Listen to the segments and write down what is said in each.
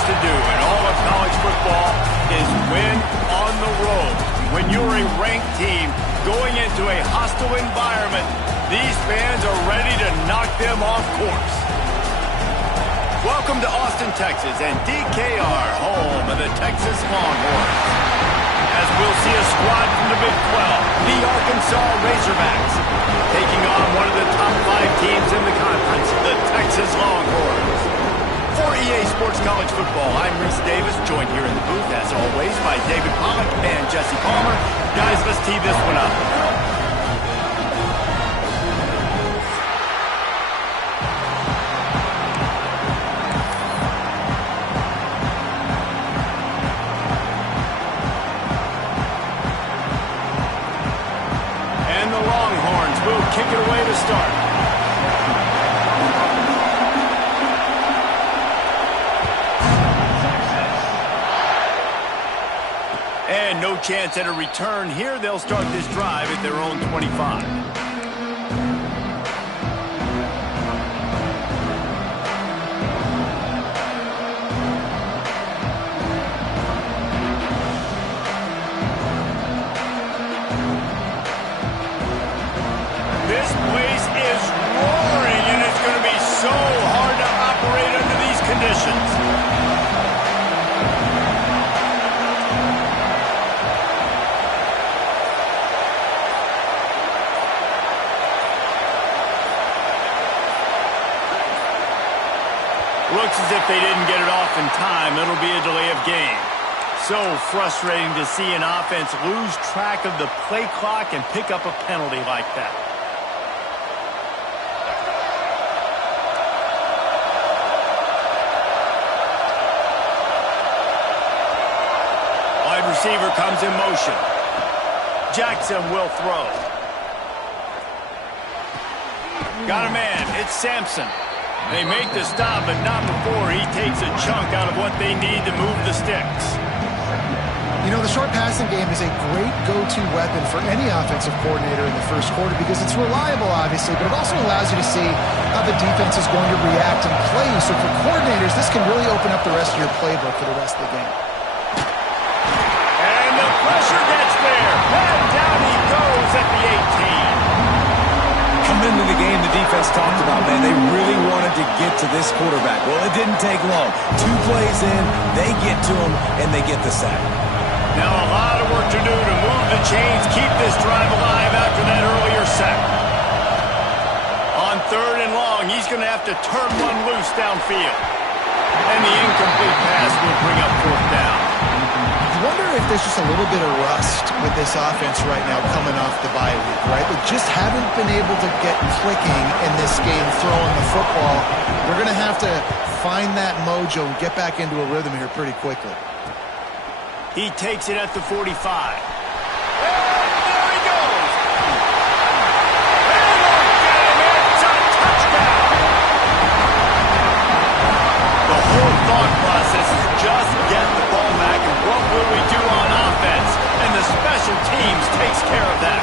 things to do in all of college football is win on the road. When you're a ranked team going into a hostile environment, these fans are ready to knock them off course. Welcome to Austin, Texas, and DKR, home of the Texas Longhorns. As we'll see a squad from the Big 12, the Arkansas Razorbacks, taking on one of the top 5 teams in the conference, the Texas Longhorns. For EA Sports College Football, I'm Reese Davis, joined here in the booth, as always, by David Pollack and Jesse Palmer. Guys, let's tee this one up. Kick it away to start. And no chance at a return here. They'll start this drive at their own 25. This place is roaring, and it's going to be so hard to operate under these conditions. Looks as if they didn't get it off in time. It'll be a delay of game. So frustrating to see an offense lose track of the play clock and pick up a penalty like that. Wide receiver comes in motion. Jackson will throw. Got a man. It's Sampson. They make the stop, but not before he takes a chunk out of what they need to move the sticks. You know, the short passing game is a great go-to weapon for any offensive coordinator in the first quarter because it's reliable, obviously, but it also allows you to see how the defense is going to react and play. So for coordinators, this can really open up the rest of your playbook for the rest of the game. And the pressure gets there. And down he goes at the 18. Coming into the game, the defense talked about, man, they really wanted to get to this quarterback. Well, it didn't take long. 2 plays in, they get to him, and they get the sack. Now a lot of work to do to move the chains, keep this drive alive after that earlier sack. On 3rd and long, he's going to have to turn one loose downfield. And the incomplete pass will bring up 4th down. I wonder if there's just a little bit of rust with this offense right now coming off the bye week, right? They just haven't been able to get clicking in this game throwing the football. They're going to have to find that mojo and get back into a rhythm here pretty quickly. He takes it at the 45. And there he goes. And look at him. It's a touchdown. The whole thought process is just get the ball back and what will we do on offense? And the special teams takes care of that.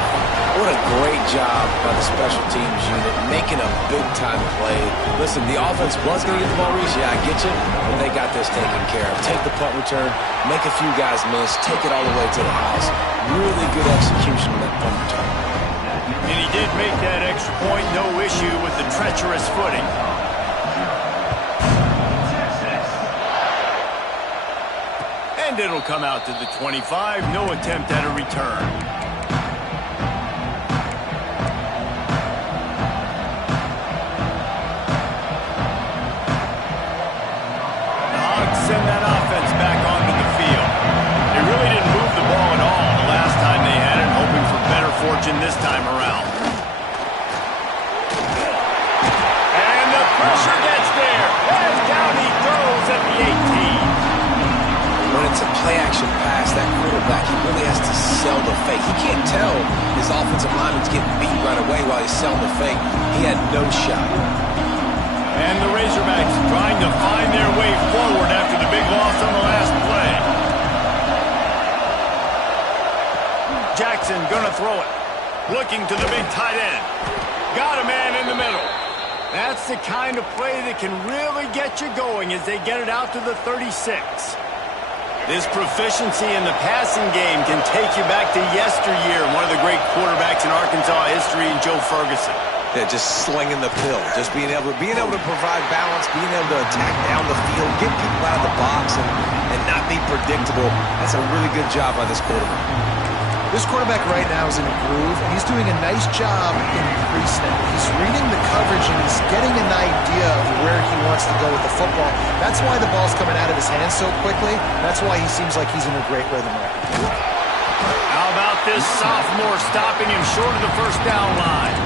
What a great job by the special teams unit, making a big-time play. Listen, the offense was going to get the ball, Reese. Yeah, I get you, but they got this taken care of. Take the punt return, make a few guys miss, take it all the way to the house. Really good execution of that punt return. And he did make that extra point, no issue with the treacherous footing. And it'll come out to the 25, no attempt at a return. Send that offense back onto the field. They really didn't move the ball at all the last time they had it, hoping for better fortune this time around. And the pressure gets there. And down he goes at the 18. When it's a play-action pass, that quarterback, he really has to sell the fake. He can't tell his offensive lineman's getting beat right away while he's selling the fake. He had no shot. And the Razorbacks trying to find their way forward after the big loss on the last play. Jackson gonna throw it. Looking to the big tight end. Got a man in the middle. That's the kind of play that can really get you going as they get it out to the 36. This proficiency in the passing game can take you back to yesteryear, one of the great quarterbacks in Arkansas history, in Joe Ferguson. Yeah, just slinging the pill, just being able to provide balance, being able to attack down the field, get people out of the box, and not be predictable. That's a really good job by this quarterback. This quarterback right now is in a groove, and he's doing a nice job in pre-snap. He's reading the coverage, and he's getting an idea of where he wants to go with the football. That's why the ball's coming out of his hands so quickly. That's why he seems like he's in a great rhythm right now. How about this sophomore stopping him short of the first down line?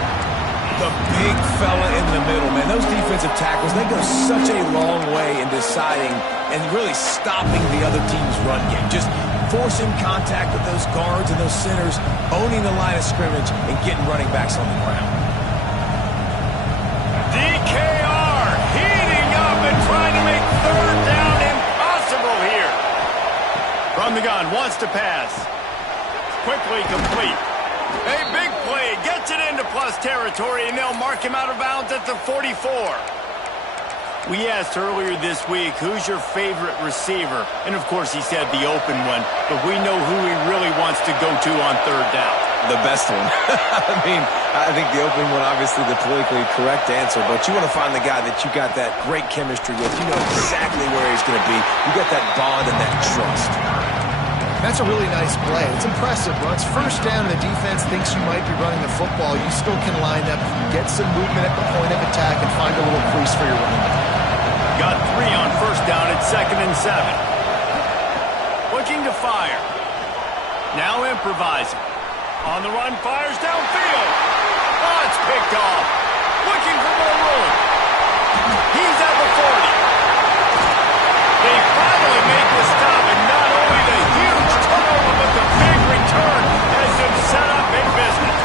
The big fella in the middle, man. Those defensive tackles, they go such a long way in deciding and really stopping the other team's run game. Just forcing contact with those guards and those centers, owning the line of scrimmage, and getting running backs on the ground. DKR heating up and trying to make third down impossible here. From the gun, wants to pass. Quickly complete. A big play, gets it into plus territory, and they'll mark him out of bounds at the 44. We asked earlier this week, who's your favorite receiver? And, of course, he said the open one, but we know who he really wants to go to on third down. The best one. I think the open one, obviously the politically correct answer, but you want to find the guy that you got that great chemistry with. You know exactly where he's going to be. You got that bond and that trust. That's a really nice play. It's impressive. Once first down and the defense thinks you might be running the football, you still can line up, get some movement at the point of attack, and find a little crease for your running back. Got 3 on first down at 2nd and 7. Looking to fire. Now improvising. On the run, fires downfield. Oh, it's picked off. Looking for more room. He's at the 40. They finally make the stop, and not only the huge turnover, but the big return has them set up in business.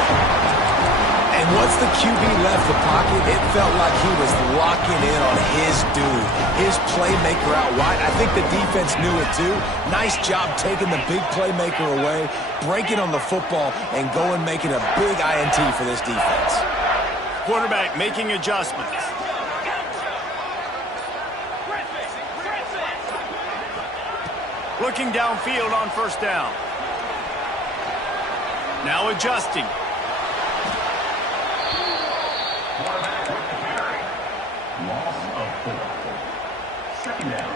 And once the QB left the pocket, it felt like he was locking in on his dude, his playmaker out wide. I think the defense knew it too. Nice job taking the big playmaker away, breaking on the football, and going making a big INT for this defense. Quarterback making adjustments. Looking downfield on first down. Now adjusting. Loss of 4. Second down.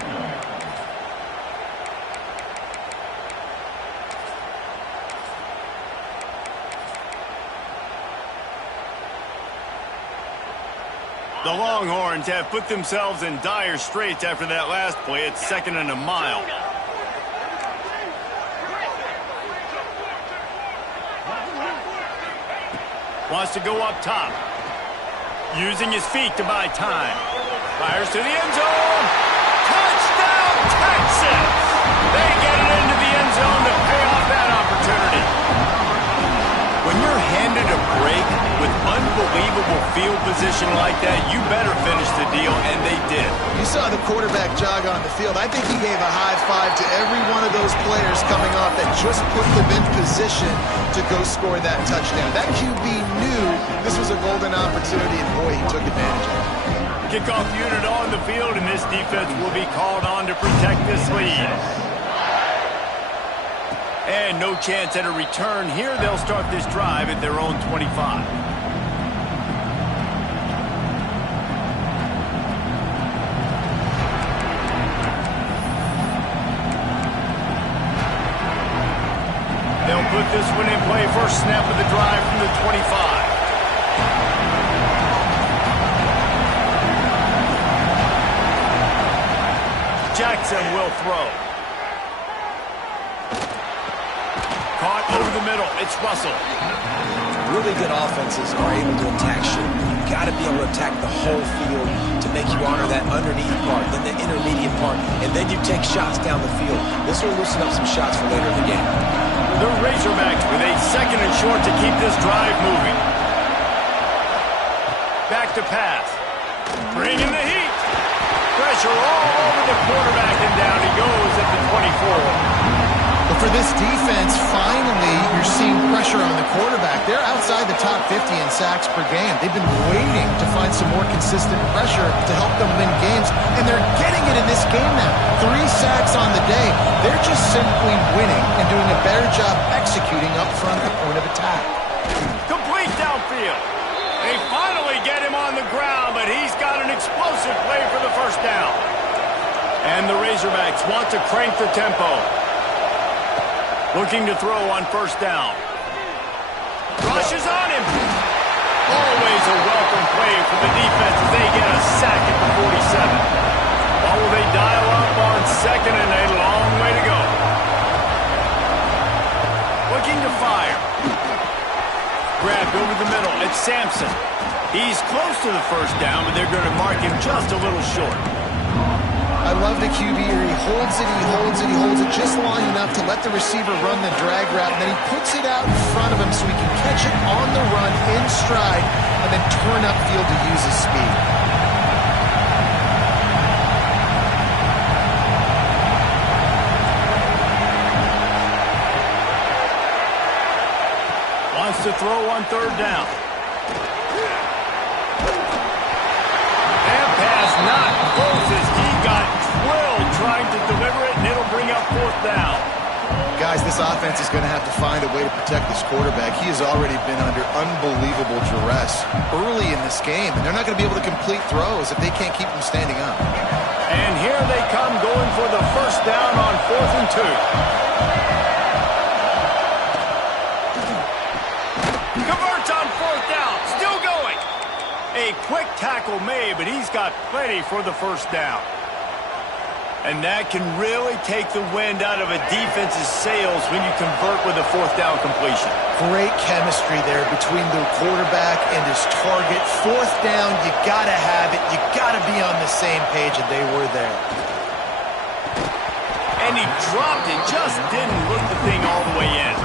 The Longhorns have put themselves in dire straits after that last play. It's 2nd and a mile. Wants to go up top. Using his feet to buy time. Fires to the end zone. Touchdown, Texas! They get it into the end zone to pay off that opportunity. When you're handed a break with unbelievable field position like that, you better finish the deal, and they did. You saw the quarterback jog on the field. I think he gave a high five to every one of those players coming off that just put them in position to go score that touchdown. That QB knew this was a golden opportunity, and boy, he took advantage of it. Kickoff unit on the field, and this defense will be called on to protect this lead. And no chance at a return here. They'll start this drive at their own 25. They'll put this one in play. First snap of the drive from the 25. Jackson will throw. Caught over the middle. It's Russell. Really good offenses are able to attack shit. You've got to be able to attack the whole field to make you honor that underneath part, then the intermediate part, and then you take shots down the field. This will loosen up some shots for later in the game. The Razorbacks with a 2nd and short to keep this drive moving. Back to pass. Bringing the heat. Pressure all over the quarterback, and down he goes at the 24. But for this defense, finally, you're seeing pressure on the quarterback. They're outside the top 50 in sacks per game. They've been waiting to find some more consistent pressure to help them win games, and they're getting it in this game now. 3 sacks on the day. They're just simply winning and doing a better job executing up front at the point of attack. Complete downfield. They finally get him on the ground, but he's got an explosive play for the first down. And the Razorbacks want to crank the tempo. Looking to throw on first down. Rushes on him. Always a welcome play for the defense as they get a sack at the 47. Or will they dial up on second and a long way to go? Looking to fire. Grabbed over the middle. It's Sampson. He's close to the first down, but they're going to mark him just a little short. I love the QB here. He holds it, he holds it, he holds it just long enough to let the receiver run the drag route, and then he puts it out in front of him so he can catch it on the run in stride and then turn upfield to use his speed. Wants to throw on third down. And pass not closes. He got drilled trying to deliver it, and it'll bring up fourth down. Guys, this offense is going to have to find a way to protect this quarterback. He has already been under unbelievable duress early in this game, and they're not going to be able to complete throws if they can't keep him standing up. And here they come going for the first down on 4th and 2. Converts on 4th down. Still going. A quick tackle made, but he's got plenty for the first down. And that can really take the wind out of a defense's sails when you convert with a 4th down completion. Great chemistry there between the quarterback and his target. 4th down, you got to have it. You got to be on the same page, and they were there. And he dropped it, just didn't look the thing all the way in.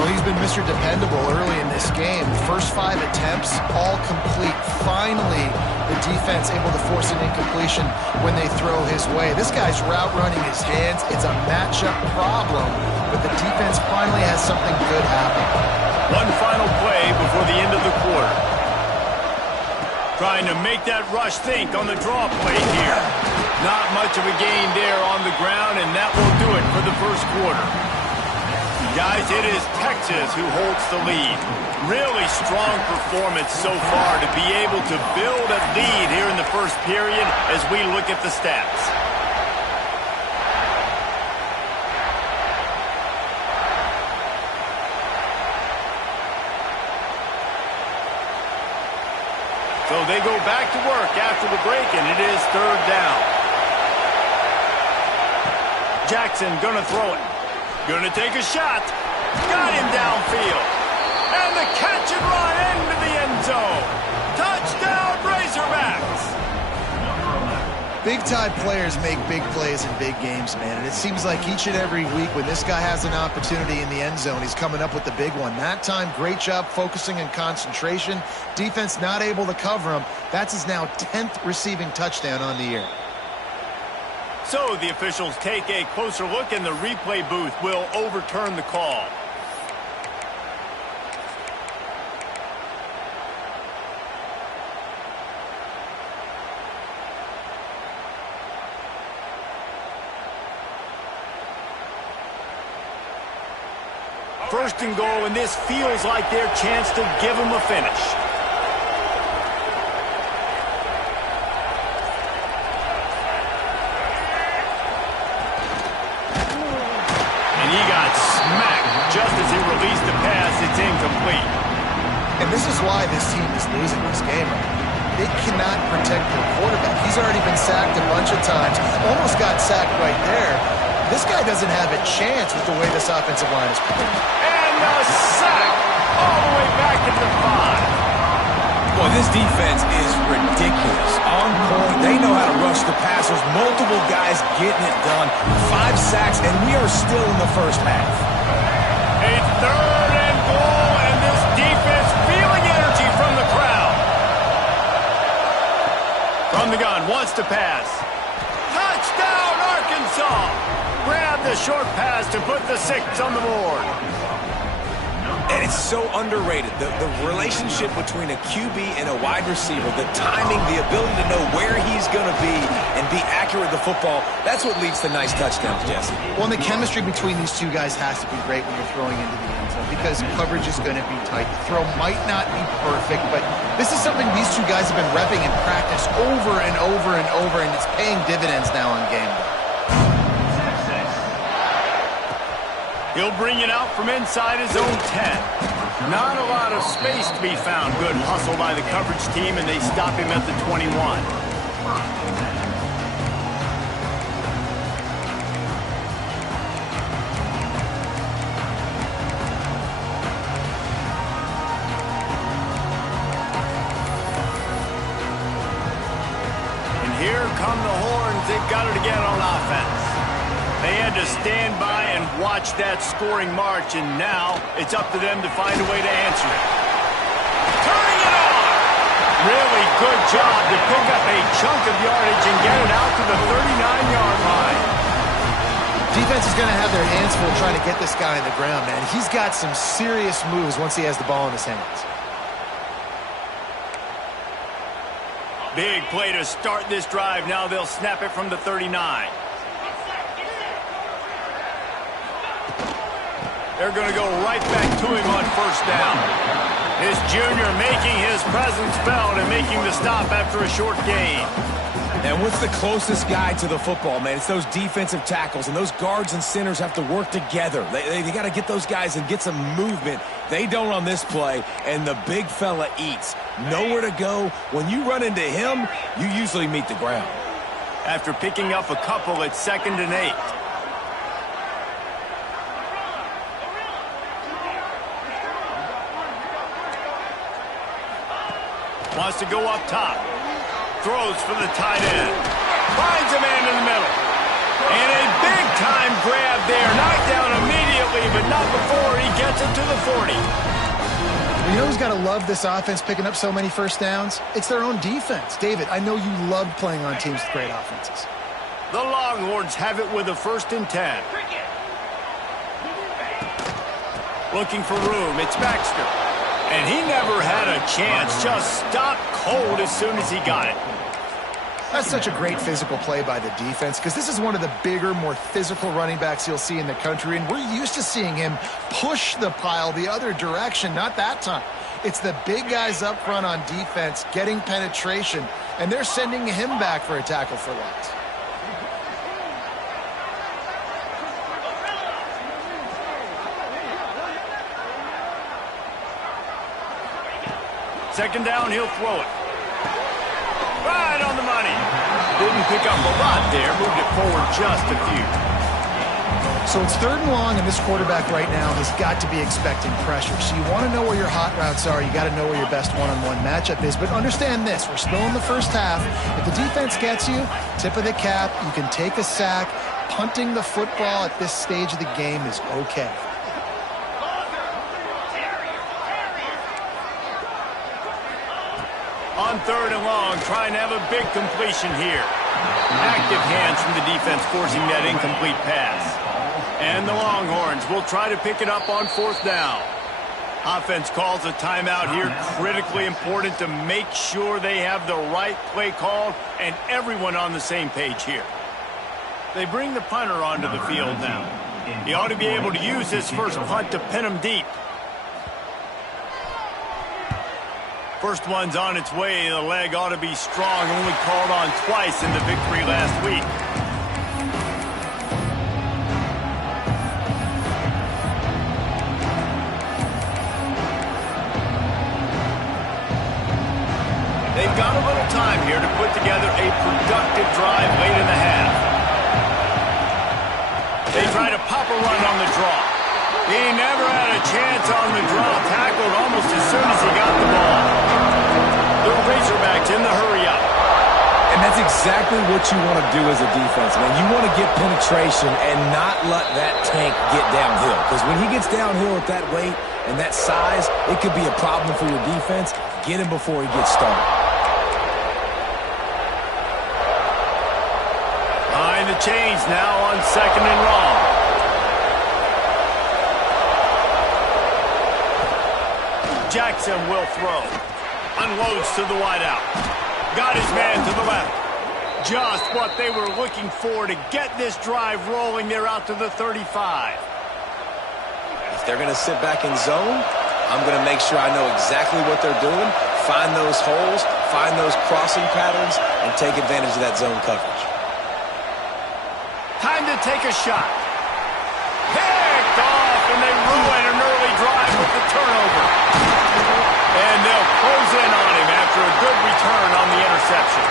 Well, he's been Mr. Dependable early in this game. The first 5 attempts, all complete. Finally, the defense able to force an incompletion when they throw his way. This guy's route running his hands. It's a matchup problem, but the defense finally has something good happen. One final play before the end of the quarter. Trying to make that rush think on the draw play here. Not much of a gain there on the ground, and that will do it for the first quarter. Guys, it is Texas who holds the lead. Really strong performance so far to be able to build a lead here in the first period as we look at the stats. So they go back to work after the break, and it is 3rd down. Jackson gonna throw it. Gonna take a shot. Got him downfield. And the catch and run into the end zone. Touchdown, Razorbacks. Big-time players make big plays in big games, man. And it seems like each and every week when this guy has an opportunity in the end zone, he's coming up with the big one. That time, great job focusing and concentration. Defense not able to cover him. That's his now 10th receiving touchdown on the year. So the officials take a closer look, and the replay booth will overturn the call. First and goal, and this feels like their chance to give them a finish. And he got smacked just as he released the pass. It's incomplete. And this is why this team is losing this game. They cannot protect their quarterback. He's already been sacked a bunch of times. Almost got sacked right there. This guy doesn't have a chance with the way this offensive line is playing. And a sack all the way back to the 5. Boy, this defense is ridiculous. On point, they know how to rush the passers. Multiple guys getting it done. 5 sacks, and we are still in the first half. A 3rd and goal, and this defense feeling energy from the crowd. From the gun, wants to pass. Touchdown, Arkansas! Grabbed a short pass to put the 6 on the board. And it's so underrated, the relationship between a QB and a wide receiver, the timing, the ability to know where he's going to be and be accurate with the football, that's what leads to nice touchdowns, Jesse. Well, and the chemistry between these two guys has to be great when you're throwing into the end zone because coverage is going to be tight. The throw might not be perfect, but this is something these two guys have been repping in practice over and over and over, and it's paying dividends now on game day. He'll bring it out from inside his own 10. Not a lot of space to be found. Good hustle by the coverage team, and they stop him at the 21. And here come the horns. They've got it again on offense. They had to stand by and watch that scoring march, and now it's up to them to find a way to answer it. Turning it on! Really good job to pick up a chunk of yardage and get it out to the 39-yard line. Defense is going to have their hands full trying to get this guy on the ground, man. He's got some serious moves once he has the ball in his hands. Big play to start this drive. Now they'll snap it from the 39. They're going to go right back to him on first down. This junior making his presence felt and making the stop after a short gain. And what's the closest guy to the football, man? It's those defensive tackles, and those guards and centers have to work together. They got to get those guys and get some movement. They don't on this play, and the big fella eats. Nowhere to go. When you run into him, you usually meet the ground. After picking up a couple, it's 2nd and 8. Wants to go up top. Throws for the tight end. Finds a man in the middle. And a big-time grab there. Knocked down immediately, but not before he gets it to the 40. You know who's got to love this offense picking up so many first downs? It's their own defense. David, I know you love playing on teams with great offenses. The Longhorns have it with a 1st and 10. Looking for room. It's Baxter. And he never had a chance. Just stopped cold as soon as he got it. That's such a great physical play by the defense because this is one of the bigger, more physical running backs you'll see in the country, and we're used to seeing him push the pile the other direction. Not that time. It's the big guys up front on defense getting penetration, and they're sending him back for a tackle for loss. Second down, he'll throw it. Right on the money. Didn't pick up a lot there. Moved it forward just a few. So it's 3rd and long, and this quarterback right now has got to be expecting pressure. So you want to know where your hot routes are. You got to know where your best one-on-one matchup is. But understand this. We're still in the first half. If the defense gets you, tip of the cap, you can take a sack. Punting the football at this stage of the game is okay. On 3rd and long, trying to have a big completion here. Active hands from the defense forcing that incomplete pass. And the Longhorns will try to pick it up on 4th down. Offense calls a timeout here. Critically important to make sure they have the right play called and everyone on the same page here. They bring the punter onto the field now. He ought to be able to use his first punt to pin him deep. First one's on its way. The leg ought to be strong. Only called on twice in the victory last week. They've got a little time here to put together a productive drive late in the half. They try to pop a run on the draw. He never had a chance on the draw. Tackled almost as soon as he got the ball. The Razorbacks in the hurry-up. And that's exactly what you want to do as a defense, man. You want to get penetration and not let that tank get downhill. Because when he gets downhill at that weight and that size, it could be a problem for your defense. Get him before he gets started. Behind the chains now on 2nd and long. fakes and will throw. Unloads to the wideout. Got his man to the left. Just what they were looking for to get this drive rolling. They're out to the 35. If they're going to sit back in zone, I'm going to make sure I know exactly what they're doing, find those holes, find those crossing patterns, and take advantage of that zone coverage. Time to take a shot. Picked off, and they ruin an early drive with the turnover. And they'll close in on him after a good return on the interception.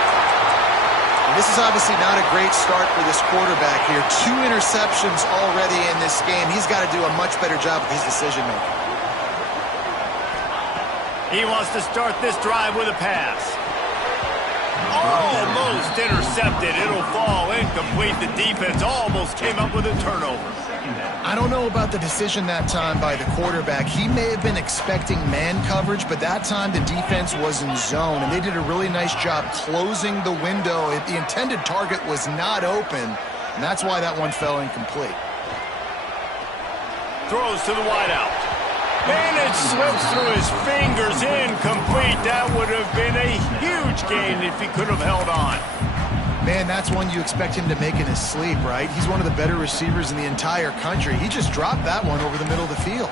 And this is obviously not a great start for this quarterback here. 2 interceptions already in this game. He's got to do a much better job with his decision-making. He wants to start this drive with a pass. Almost intercepted. It'll fall incomplete. The defense almost came up with a turnover. I don't know about the decision that time by the quarterback. He may have been expecting man coverage, but that time the defense was in zone, and they did a really nice job closing the window. The intended target was not open, and that's why that one fell incomplete. Throws to the wideout. And it slips through his fingers, incomplete. That would have been a huge gain if he could have held on. Man, that's one you expect him to make in his sleep, right? He's one of the better receivers in the entire country. He just dropped that one over the middle of the field.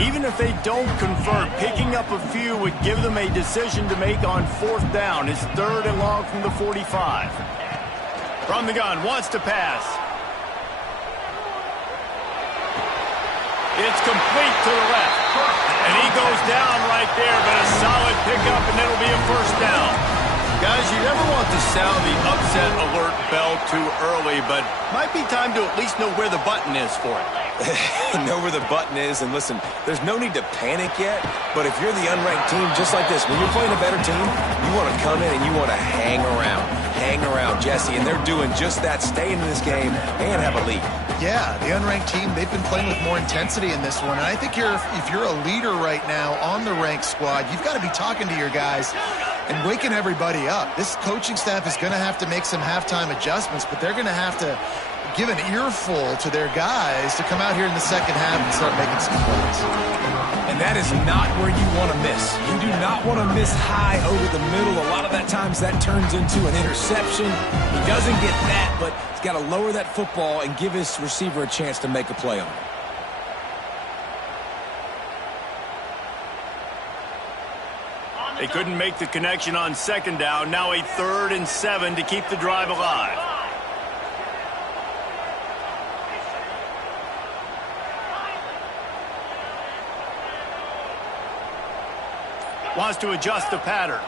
Even if they don't convert, picking up a few would give them a decision to make on 4th down. It's 3rd and long from the 45. From the gun, wants to pass. It's complete to the left. And he goes down right there, but a solid pickup, and it'll be a 1st down. Guys, you never want to sound the upset alert bell too early, but might be time to at least know where the button is for it. Know where the button is, and listen, there's no need to panic yet, but if you're the unranked team, just like this, when you're playing a better team, you want to come in and you want to hang around Jesse, and they're doing just that, staying in this game and have a lead. Yeah, the unranked team, they've been playing with more intensity in this one, and I think if you're a leader right now on the ranked squad, you've got to be talking to your guys and waking everybody up. This coaching staff is going to have to make some halftime adjustments, but they're going to have to give an earful to their guys to come out here in the second half and start making some plays. And that is not where you want to miss. You do not want to miss high over the middle. A lot of that times that turns into an interception. He doesn't get that, but he's got to lower that football and give his receiver a chance to make a play on it. They couldn't make the connection on 2nd down. Now a 3rd and 7 to keep the drive alive. Wants to adjust the pattern.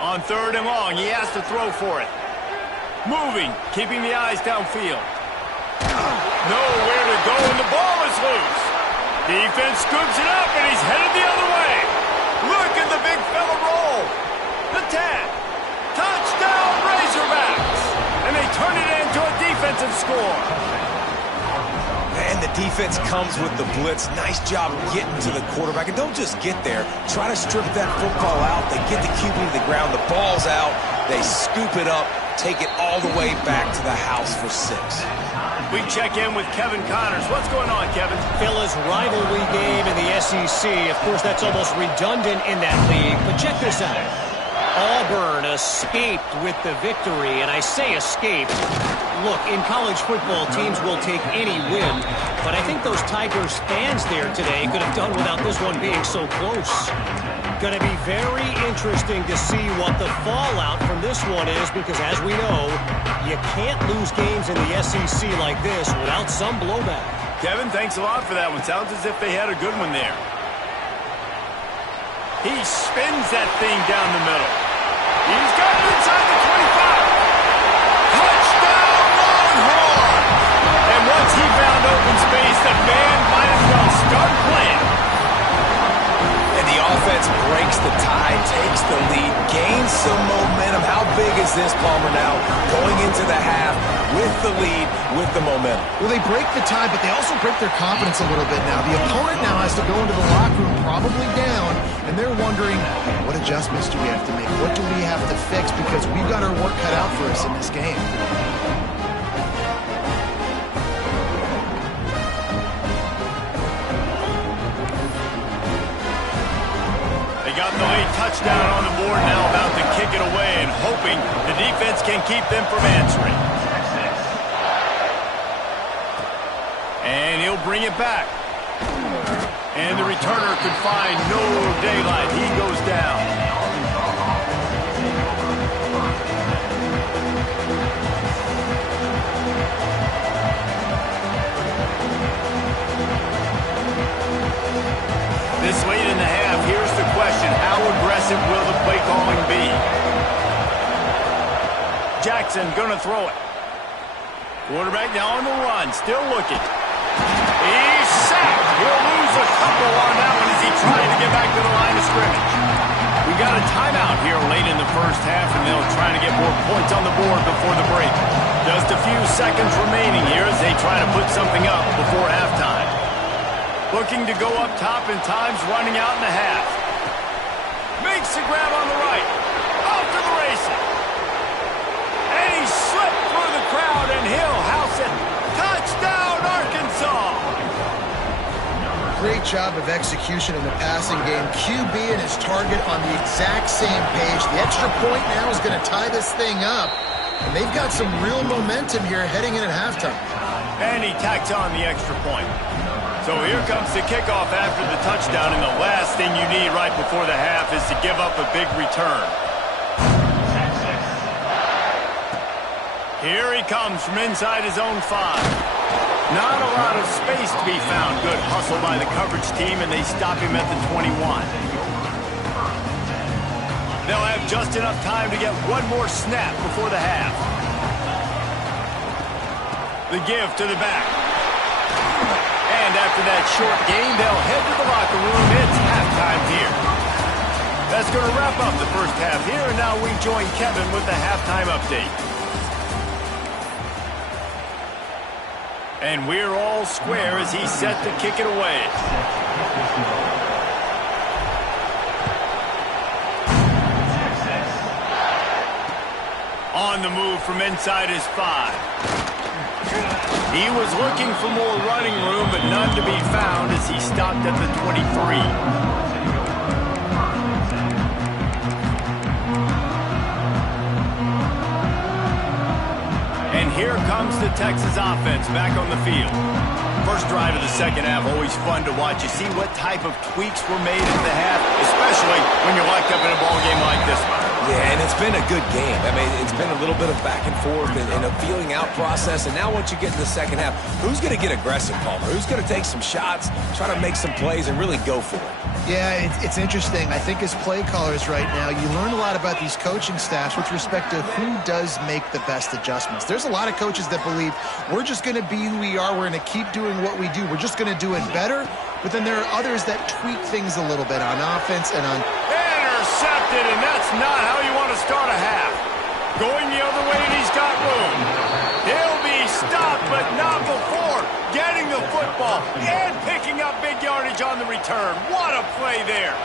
On 3rd and long, he has to throw for it. Moving, keeping the eyes downfield. Nowhere to go, and the ball is loose. Defense scoops it up, and he's headed the other way. Look at the big fella roll. The tag. Touchdown, Razorbacks. And they turn it into a defensive score. And the defense comes with the blitz. Nice job getting to the quarterback. And don't just get there. Try to strip that football out. They get the QB to the ground. The ball's out. They scoop it up, take it all the way back to the house for 6. We check in with Kevin Connors. What's going on, Kevin? Fellas, rivalry game in the SEC. Of course, that's almost redundant in that league. But check this out. Auburn escaped with the victory, and I say escaped. Look, in college football, teams will take any win, but I think those Tigers fans there today could have done without this one being so close. Going to be very interesting to see what the fallout from this one is, because as we know, you can't lose games in the SEC like this without some blowback. Kevin, thanks a lot for that one. Sounds as if they had a good one there. He spins that thing down the middle. He's got it inside the 25. Touchdown, Longhorn! And once he found open space, the band might as well start playing. And the offense breaks the tie, takes the lead, gains some momentum. How big is this, Palmer, now? Going into the half with the lead, with the momentum. Well, they break the tie, but they also break their confidence a little bit now. The opponent now has to go into the locker room probably down and they're wondering, what adjustments do we have to make? What do we have to fix? Because we've got our work cut out for us in this game. They got the late touchdown on the board, now about to kick it away and hoping the defense can keep them from answering. And he'll bring it back. And the returner could find no daylight. He goes down. This late in the half, here's the question. How aggressive will the play calling be? Jackson gonna throw it. Quarterback now on the run, still looking. He's sacked. He'll lose a couple on that one as he tries to get back to the line of scrimmage. We got a timeout here late in the first half, and they'll try to get more points on the board before the break. Just a few seconds remaining here as they try to put something up before halftime. Looking to go up top, and time's running out in the half. Makes the grab on the right. Off to the races. And he slipped through the crowd, and he'll house it. Touchdown, Arkansas! Great job of execution in the passing game. QB and his target on the exact same page. The extra point now is going to tie this thing up. And they've got some real momentum here heading in at halftime. And he tacks on the extra point. So here comes the kickoff after the touchdown, and the last thing you need right before the half is to give up a big return. Here he comes from inside his own 5. Not a lot of space to be found. Good hustle by the coverage team, and they stop him at the 21. They'll have just enough time to get one more snap before the half. The give to the back. And after that short game, they'll head to the locker room. It's halftime here. That's going to wrap up the first half here, and now we join Kevin with the halftime update. And we're all square as he's set to kick it away. On the move from inside his 5. He was looking for more running room, but none to be found as he stopped at the 23. And here comes the Texas offense back on the field. First drive of the second half, always fun to watch. You see what type of tweaks were made at the half, especially when you're locked up in a ball game like this one. Yeah, and it's been a good game. I mean, it's been a little bit of back and forth and a feeling out process. And now once you get in the second half, who's going to get aggressive, Palmer? Who's going to take some shots, try to make some plays, and really go for it? Yeah, it's interesting. I think as play callers right now, you learn a lot about these coaching staffs with respect to who does make the best adjustments. There's a lot of coaches that believe we're just going to be who we are. We're going to keep doing what we do. We're just going to do it better. But then there are others that tweak things a little bit on offense and on... Intercepted, and that's not how you want to start a half. Going the other way, and he's got room. He'll be stopped, but not before getting the football and picking up big yardage on the return. What a play there.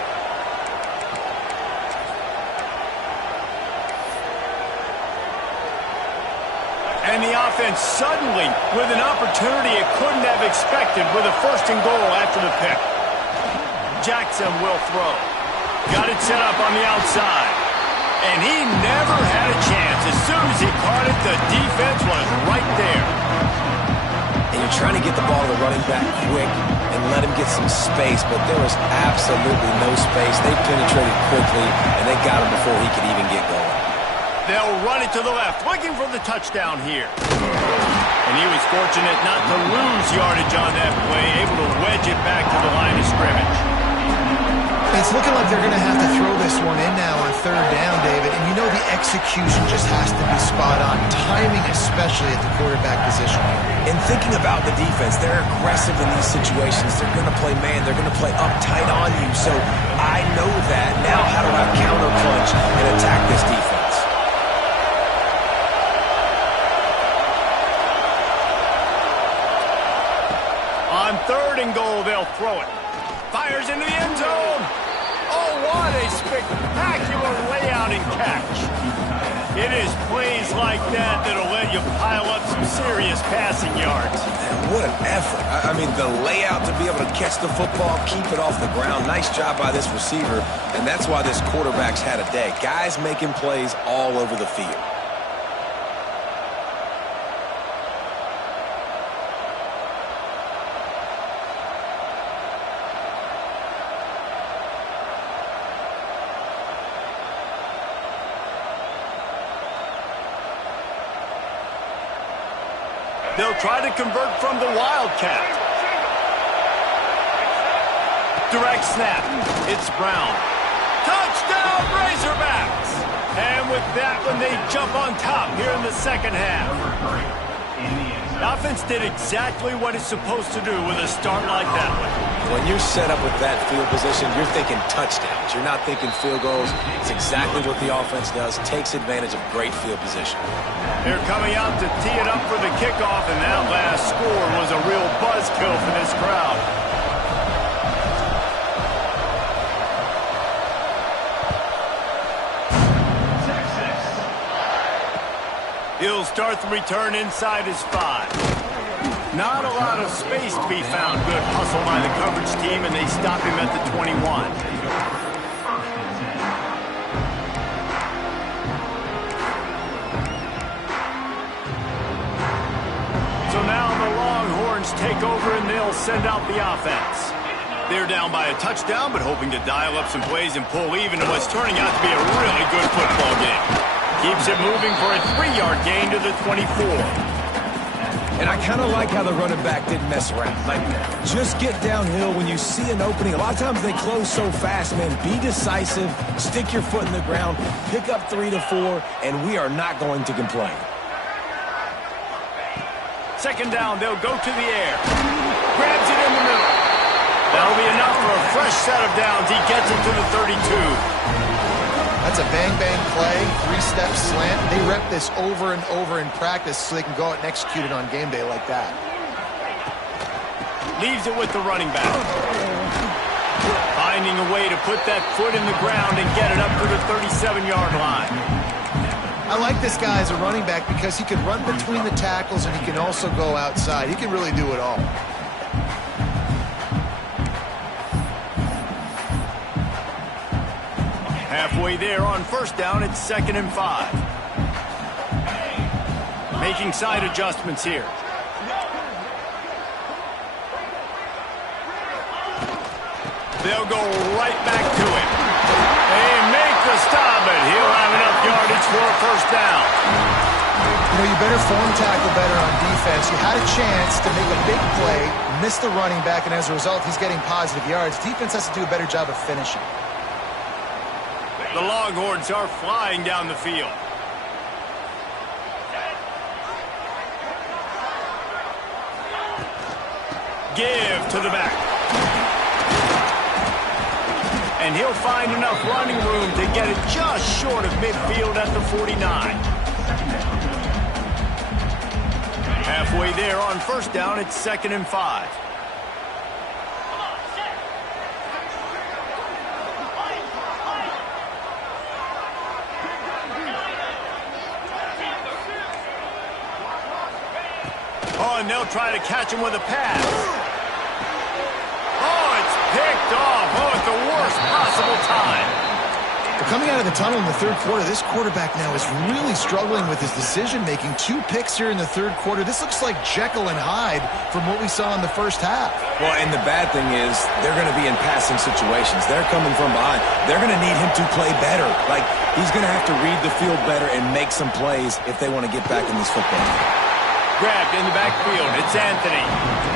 And the offense suddenly with an opportunity it couldn't have expected with a 1st and goal after the pick. Jackson will throw. Got it set up on the outside. And he never had a chance. As soon as he caught it, the defense was right there. And you're trying to get the ball to the running back quick and let him get some space, but there was absolutely no space. They penetrated quickly, and they got him before he could even get going. They'll run it to the left, looking for the touchdown here. And he was fortunate not to lose yardage on that play, able to wedge it back to the line of scrimmage. It's looking like they're going to have to throw this one in now on 3rd down, David. And you know the execution just has to be spot on. Timing, especially at the quarterback position. And thinking about the defense, they're aggressive in these situations. They're going to play man. They're going to play up tight on you. So I know that. Now how do I counterpunch and attack this defense? On 3rd and goal, they'll throw it. Fires into the end zone. Oh, what a spectacular layout and catch. It is plays like that that'll let you pile up some serious passing yards. And what an effort. I mean, the layout to be able to catch the football, keep it off the ground. Nice job by this receiver, and that's why this quarterback's had a day. Guys making plays all over the field. They'll try to convert from the Wildcat. Direct snap. It's Brown. Touchdown, Razorbacks! And with that one, they jump on top here in the second half. The offense did exactly what it's supposed to do with a start like that one. When you're set up with that field position, you're thinking touchdowns. You're not thinking field goals. It's exactly what the offense does. Takes advantage of great field position. They're coming out to tee it up for the kickoff, and that last score was a real buzzkill for this crowd. He'll start the return inside his 5. Not a lot of space to be found. Good hustle by the coverage team, and they stop him at the 21. So now the Longhorns take over, and they'll send out the offense. They're down by a touchdown, but hoping to dial up some plays and pull even in what's turning out to be a really good football game. Keeps it moving for a 3-yard gain to the 24. And I kind of like how the running back didn't mess around. Like, just get downhill when you see an opening. A lot of times they close so fast, man. Be decisive, stick your foot in the ground, pick up 3 to 4, and we are not going to complain. Second down, they'll go to the air. Grabs it in the middle. That'll be enough for a fresh set of downs. He gets it to the 32. That's a bang-bang play, 3-step slant. They rep this over and over in practice so they can go out and execute it on game day like that. Leaves it with the running back. Finding a way to put that foot in the ground and get it up to the 37-yard line. I like this guy as a running back because he can run between the tackles and he can also go outside. He can really do it all. Halfway there on first down, it's 2nd and 5. Making side adjustments here. They'll go right back to him. They make the stop, but he'll have enough yardage for a first down. You know, you better form tackle better on defense. You had a chance to make a big play, miss the running back, and as a result, he's getting positive yards. Defense has to do a better job of finishing. The Longhorns are flying down the field. Give to the back. And he'll find enough running room to get it just short of midfield at the 49. Halfway there on first down, it's 2nd and 5. Oh, and they'll try to catch him with a pass. Oh, it's picked off. Oh, at the worst possible time. But coming out of the tunnel in the third quarter, this quarterback now is really struggling with his decision-making. 2 picks here in the third quarter. This looks like Jekyll and Hyde from what we saw in the first half. Well, and the bad thing is they're going to be in passing situations. They're coming from behind. They're going to need him to play better. Like, he's going to have to read the field better and make some plays if they want to get back in this football game. Grabbed in the backfield. It's Anthony.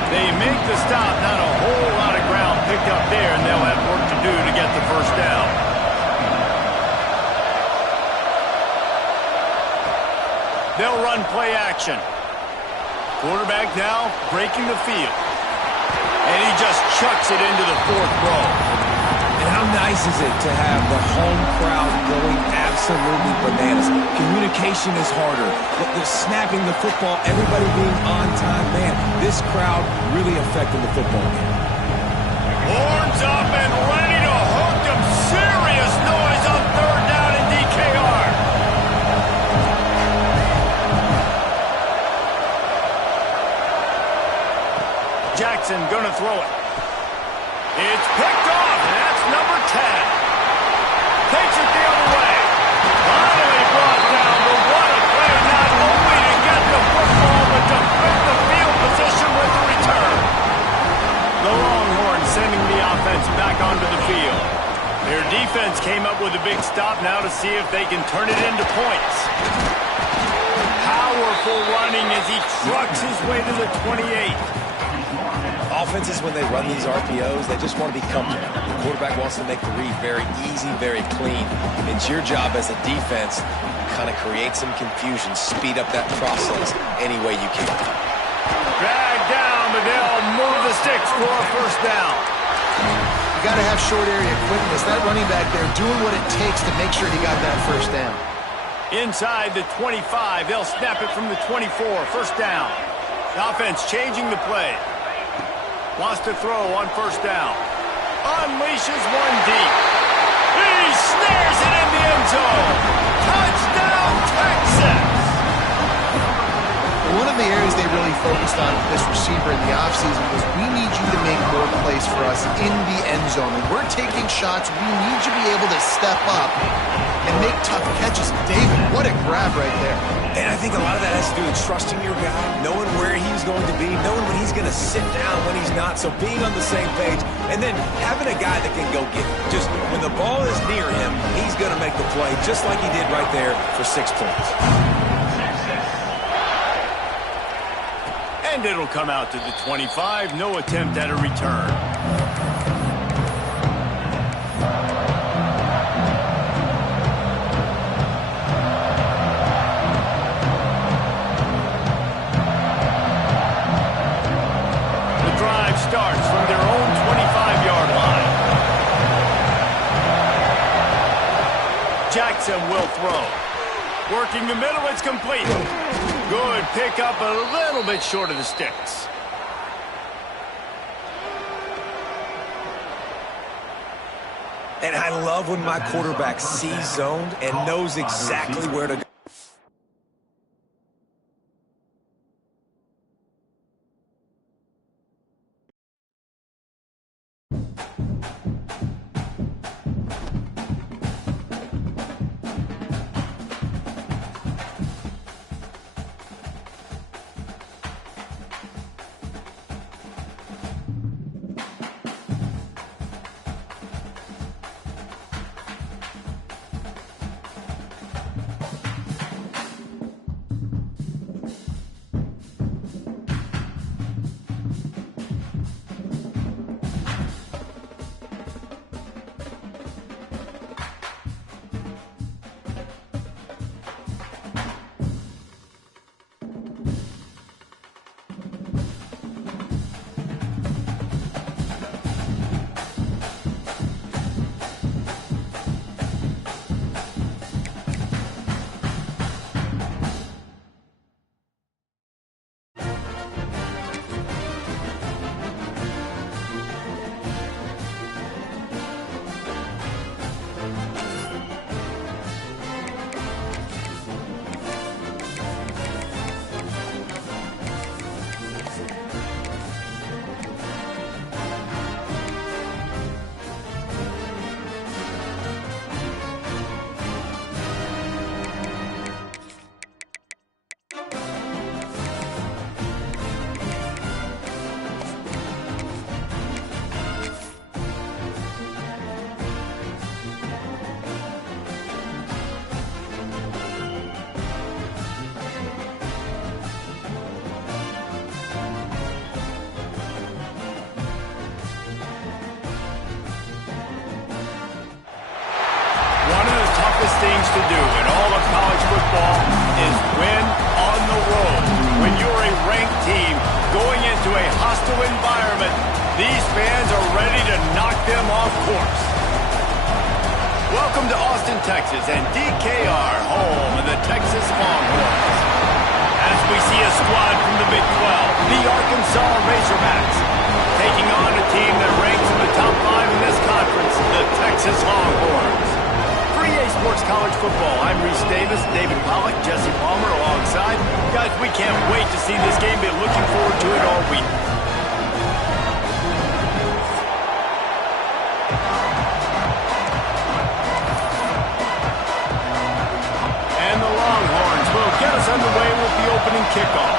They make the stop. Not a whole lot of ground picked up there, and they'll have work to do to get the first down. They'll run play action. Quarterback now breaking the field. And he just chucks it into the 4th row. And how nice is it to have the home crowd going absolutely bananas? Communication is harder. The snapping the football, everybody being on time. Man, this crowd really affected the football game. Horns up and ready to hook them serious. to throw it. It's picked off, and that's number 10. Takes it the other way. Finally brought down, but what a play, not only to get the football, but to put the field position with the return. The Longhorns sending the offense back onto the field. Their defense came up with a big stop now to see if they can turn it into points. Powerful running as he trucks his way to the 28. Offenses, when they run these RPOs, they just want to be comfortable. The quarterback wants to make the read very easy, very clean. It's your job as a defense to kind of create some confusion, speed up that process any way you can. Dragged down, but they'll move the sticks for a first down. You got to have short area quickness. That running back there doing what it takes to make sure he got that first down. Inside the 25, they'll snap it from the 24, first down. The offense changing the play. Wants to throw on first down. Unleashes one deep. He snares it in the end zone. Touchdown, Texas! One of the areas they really focused on with this receiver in the offseason was we need you to make more plays for us in the end zone. When we're taking shots, we need you to be able to step up and make tough catches. David, what a grab right there. And I think a lot of that has to do with trusting your guy, knowing where he's going to be, knowing when he's going to sit down, when he's not, so being on the same page, and then having a guy that can go get it. Just when the ball is near him, he's going to make the play, just like he did right there for 6 points. And it'll come out to the 25. No attempt at a return. The drive starts from their own 25-yard line. Jackson will throw. Working the middle, it's complete. Good pickup, a little bit short of the sticks. And I love when my quarterback sees zoned and knows exactly where to go. Things to do in all of college football is win on the road. When you're a ranked team going into a hostile environment, these fans are ready to knock them off course. Welcome to Austin, Texas, and DKR, home of the Texas Longhorns. As we see a squad from the Big 12, the Arkansas Razorbacks, taking on a team that ranks in the top 5 in this conference, the Texas Longhorns. For EA Sports College Football, I'm Reese Davis, David Pollack, Jesse Palmer alongside. Guys, we can't wait to see this game. Been looking forward to it all week. And the Longhorns will get us underway with the opening kickoff.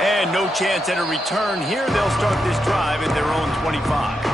And no chance at a return here. They'll start this drive at their own 25.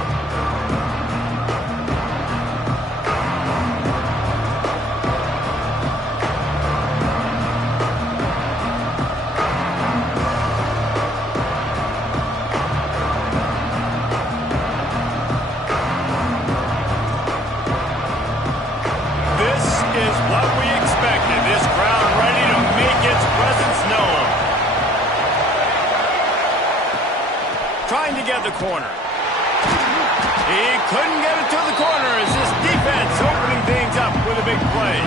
Trying to get the corner. He couldn't get it to the corner as this defense opening things up with a big play.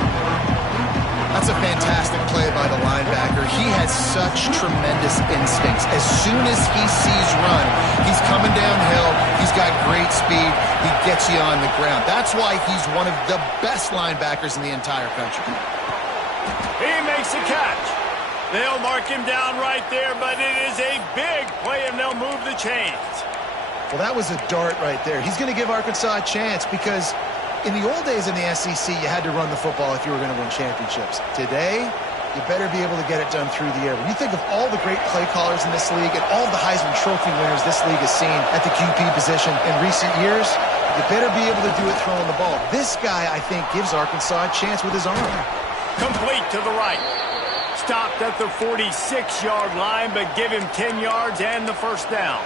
That's a fantastic play by the linebacker. He has such tremendous instincts. As soon as he sees run, he's coming downhill. He's got great speed. He gets you on the ground. That's why he's one of the best linebackers in the entire country. He makes the catch. They'll mark him down right there, but it is a big play, and they'll move the chains. Well, that was a dart right there. He's going to give Arkansas a chance because in the old days in the SEC, you had to run the football if you were going to win championships. Today, you better be able to get it done through the air. When you think of all the great play callers in this league and all the Heisman Trophy winners this league has seen at the QB position in recent years, you better be able to do it throwing the ball. This guy, I think, gives Arkansas a chance with his arm. Complete to the right. Stopped at the 46-yard line, but give him 10 yards and the first down.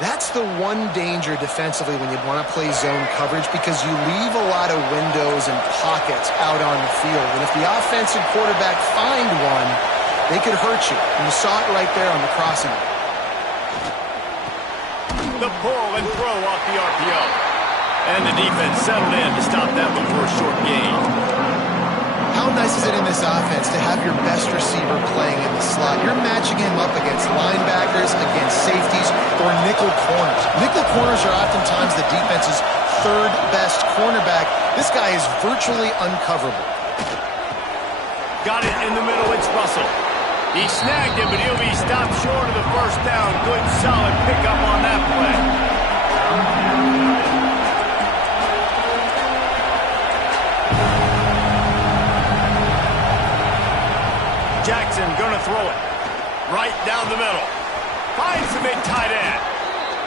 That's the one danger defensively when you want to play zone coverage because you leave a lot of windows and pockets out on the field. And if the offensive quarterback find one, they could hurt you. And you saw it right there on the crossing. The pull and throw off the RPO. And the defense settled in to stop that one for a short gain. How nice is it in this offense to have your best receiver playing in the slot? You're matching him up against linebackers, against safeties, or nickel corners. Nickel corners are oftentimes the defense's third best cornerback. This guy is virtually uncoverable. Got it in the middle. It's Russell. He snagged it, but he'll be stopped short of the first down. Good, solid pickup on that play. Jackson gonna throw it right down the middle. Finds the big tight end.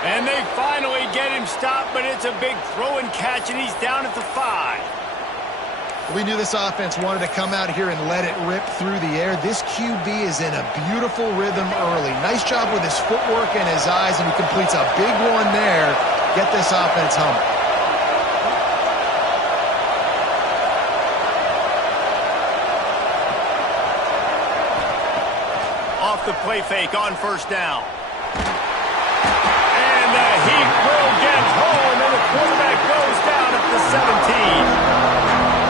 And they finally get him stopped, but it's a big throw and catch, and he's down at the 5. We knew this offense wanted to come out here and let it rip through the air. This QB is in a beautiful rhythm early. Nice job with his footwork and his eyes, and he completes a big one there. Get this offense humming. Off the play fake on first down. And the heat will get home, and the quarterback goes down at the 17.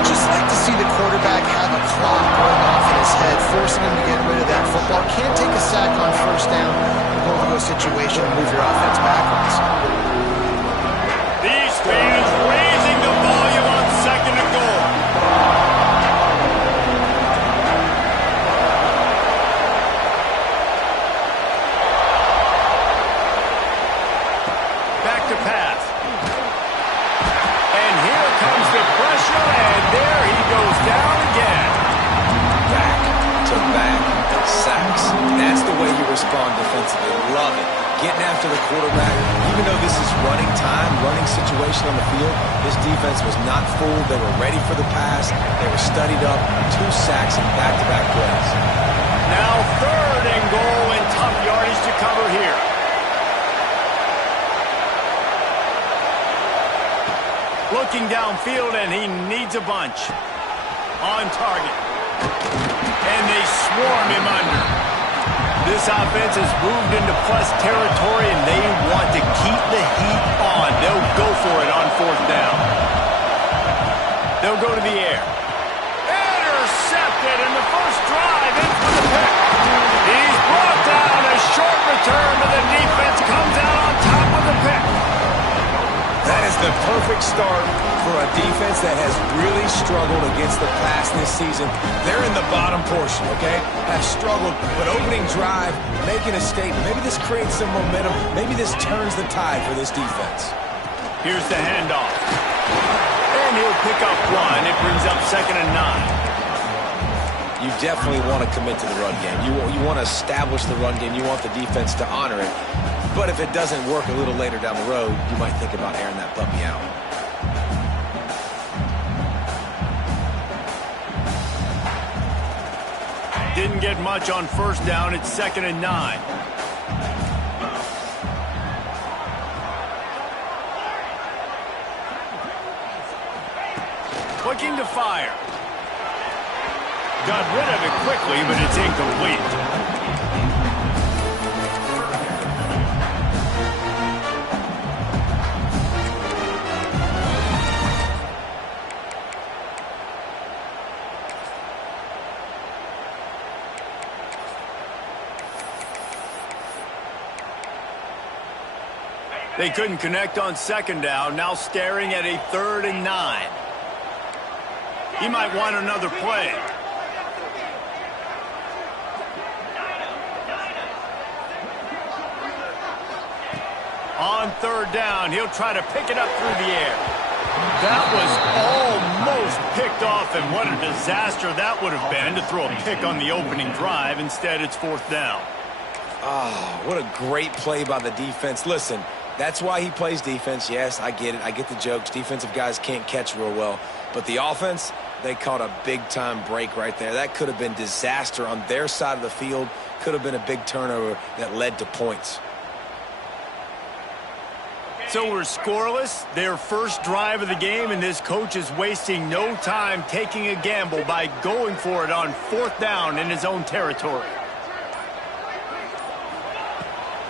Just like to see the quarterback have a clock going off in his head, forcing him to get rid of that football. Can't take a sack on first down and go into a situation and move your offense backwards. These fans raising the volume on second and goal. Back to pass. And here comes the pressure, and there he goes down again. Back sacks. That's the way you respond defensively. Love it. Getting after the quarterback. Even though this is running time, running situation on the field, this defense was not fooled. They were ready for the pass. They were studied up. 2 sacks in back-to-back plays. Now third and goal, and tough yardage to cover here. Looking downfield, and he needs a bunch. On target. And they swarm him under. This offense has moved into plus territory, and they want to keep the heat on. They'll go for it on fourth down. They'll go to the air. Intercepted in the first drive. In for the pick. He's brought down. A short return, but the defense comes out on top of the pick. That is the perfect perfect start for a defense that has really struggled against the pass this season. They're in the bottom portion, okay? Have struggled, but opening drive, making a statement. Maybe this creates some momentum. Maybe this turns the tide for this defense. Here's the handoff. And he'll pick up one. It brings up 2nd and 9. You definitely want to commit to the run game. You want to establish the run game. You want the defense to honor it. But if it doesn't work a little later down the road, you might think about airing that puppy out. Didn't get much on 1st down. It's 2nd and 9. Looking to fire. Got rid of it quickly, but it's incomplete. They couldn't connect on 2nd down, now staring at a 3rd and 9. He might want another play. On 3rd down, he'll try to pick it up through the air. That was almost picked off, and what a disaster that would have been to throw a pick on the opening drive. Instead, it's 4th down. Oh, what a great play by the defense. Listen, that's why he plays defense. Yes, I get it. I get the jokes. Defensive guys can't catch real well. But the offense, they caught a big-time break right there. That could have been disaster on their side of the field. Could have been a big turnover that led to points. So we're scoreless, their first drive of the game, and this coach is wasting no time taking a gamble by going for it on 4th down in his own territory.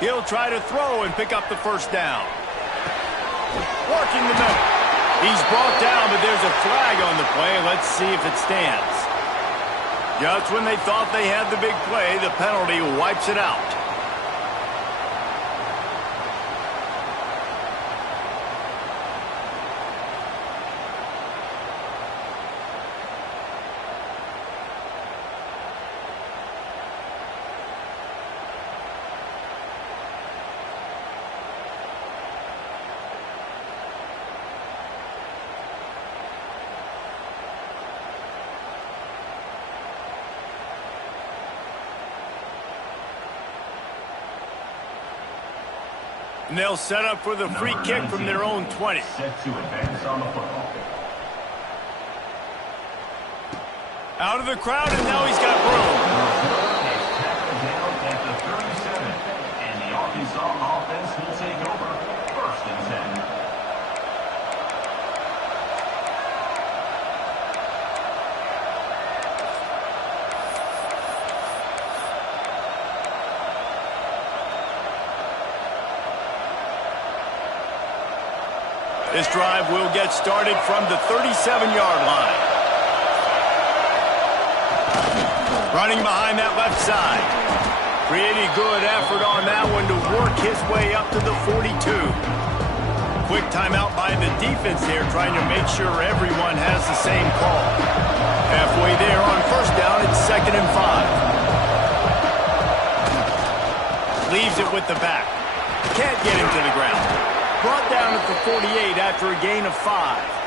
He'll try to throw and pick up the 1st down. Working the middle. He's brought down, but there's a flag on the play. Let's see if it stands. Just when they thought they had the big play, the penalty wipes it out. And they'll set up for the free kick from their own 20. Set to advance on the football. Out of the crowd, and now he's got room. Tackled down at the 37, and the Arkansas offense will take over. 1st and 10. This drive will get started from the 37-yard line. Running behind that left side. Pretty good effort on that one to work his way up to the 42. Quick timeout by the defense there, trying to make sure everyone has the same call. Halfway there on 1st down, it's 2nd and 5. Leaves it with the back. Can't get him to the ground. Brought down at the 48 after a gain of 5.